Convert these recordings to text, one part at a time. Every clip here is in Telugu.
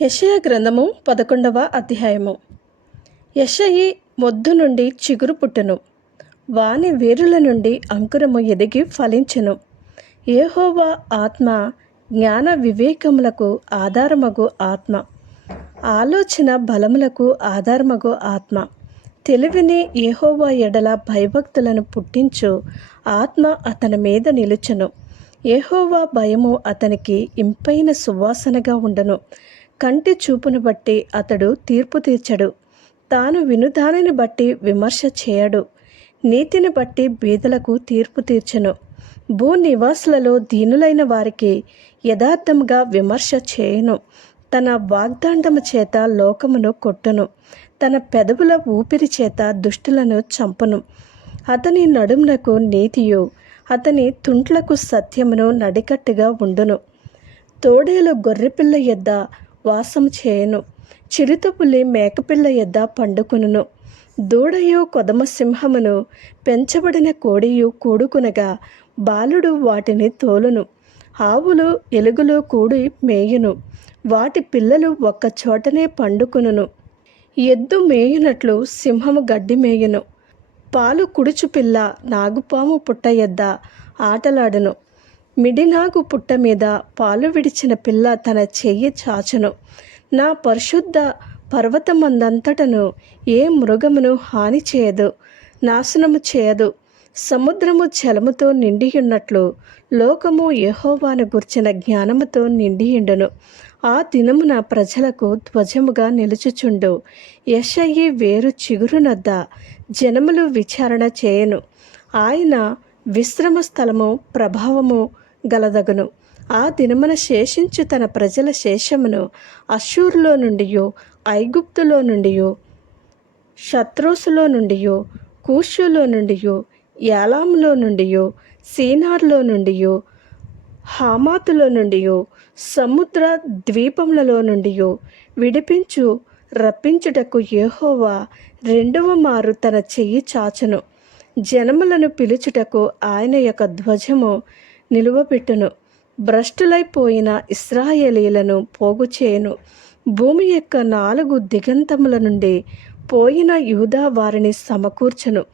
యషయ గ్రంథము పదకొండవ అధ్యాయము. యషయి మొద్దు నుండి చిగురు పుట్టును. వాని వేరుల నుండి అంకురము ఎదిగి ఫలించెను. ఏహోవా ఆత్మ జ్ఞాన వివేకములకు ఆధారమగు ఆత్మ. ఆలోచన బలములకు ఆధారమగు ఆత్మ. తెలివిని ఏహోవా ఎడల భయభక్తులను పుట్టించు ఆత్మ అతని మీద నిలుచెను. ఏహోవా భయము అతనికి ఇంపైన సువాసనగా ఉండను. కంటి చూపును బట్టి అతడు తీర్పు తీర్చడు. తాను వినుదానిని బట్టి విమర్శ చేయడు. నీతిని బట్టి బీదలకు తీర్పు తీర్చను. భూ నివాసులలో దీనులైన వారికి యథార్థముగా విమర్శ చేయను. తన వాగ్దాండము చేత లోకమును కొట్టును. తన పెదవుల ఊపిరి చేత దుష్టులను చంపును. అతని నడుమునకు నీతియు అతని తుంట్లకు సత్యమును నడికట్టుగా ఉండును. తోడేలు గొర్రెపిల్ల యొద్ద వాసము చేయను. చిరుతపులి మేకపిల్ల ఎద్ద పండుకును దూడయు కొదమ సింహమును పెంచబడిన కోడియు కూడుకునగా బాలుడు వాటిని తోలును. ఆవులు ఎలుగులు కూడి మేయును. వాటి పిల్లలు ఒక్క చోటనే పండుకొనును. ఎద్దు మేయునట్లు సింహము గడ్డి మేయును. పాలు కుడుచు పిల్ల నాగుపాము పుట్ట ఎద్ద ఆటలాడును. మిడినాగు పుట్ట మీద పాలు విడిచిన పిల్ల తన చెయ్యి చాచును. నా పరిశుద్ధ పర్వతమందంతటను ఏ మృగమును హాని చేయదు నాశనము చేయదు. సముద్రము జలముతో నిండియున్నట్లు లోకము యహోవాను గుర్చిన జ్ఞానముతో నిండియుండును. ఆ దినమున ప్రజలకు ధ్వజముగా నిలుచుచుండు. యెషయి వేరు చిగురునద్ద జనములు విచారణ చేయను. ఆయన విశ్రమ స్థలము ప్రభావము గలదగును. ఆ దినమున శేషించు తన ప్రజల శేషమును అశూర్లో నుండియో ఐగుప్తులో నుండియో శత్రోసులో నుండియో కూషులో నుండియో యాలాంలో నుండియో సీనార్లో నుండియో హామాతులో నుండియో సముద్ర ద్వీపములలో నుండియో విడిపించు రప్పించుటకు యెహోవా రెండవ మారు తన చెయ్యి చాచును. జనములను పిలుచుటకు ఆయన యొక్క ధ్వజము నిలువబెట్టును భ్రష్టులైపోయిన ఇస్రాయేలీలను పోగు చేయను భూమి యొక్క నాలుగు దిగంతముల నుండి పోయిన యూదా వారిని సమకూర్చను.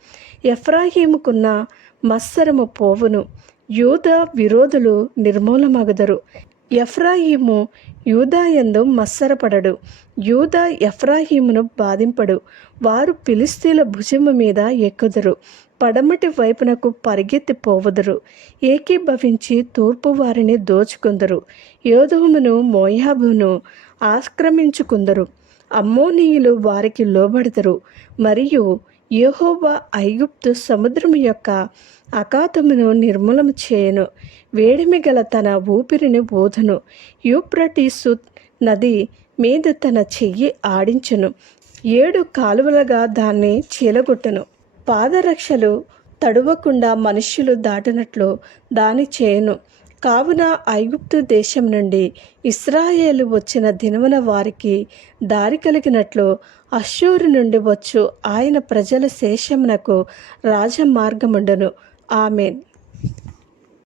ఎఫ్రాహీముకున్న మత్సరము పోవును. యూదా విరోధులు నిర్మూలమగదరు. ఎఫ్రాయిము యూదాయందు మత్సరపడడు. యూదా ఎఫ్రాహీమును బాధింపడు. వారు పిలిస్తీల భుజము మీద ఎక్కుదురు. పడమటి వైపునకు పరిగెత్తిపోవుదురు ఏకీభవించి తూర్పు వారిని దోచుకుందరు. యోధువును మోయాబును ఆక్రమించుకుందరు. అమ్మోనీయులు వారికి లోబడతారు మరియు యహోవా ఐగుప్తు సముద్రము యొక్క అకాతమును నిర్మూలన చేయను. వేడిమి గల తన ఊపిరిని బోధను. యూప్రటీసు నది మీద తన చెయ్యి ఆడించును. ఏడు కాలువలుగా దాన్ని చీలగొట్టును. పాదరక్షలు తడువకుండా మనుష్యులు దాటినట్లు దాని చేయను. కావున ఐగుప్తు దేశం నుండి ఇస్రాయేలు వచ్చిన దినమున వారికి దారి కలిగినట్లు అశ్షూరు నుండి వచ్చు. ఆయన ప్రజల శేషమునకు రాజమార్గముండును. ఆమెన్.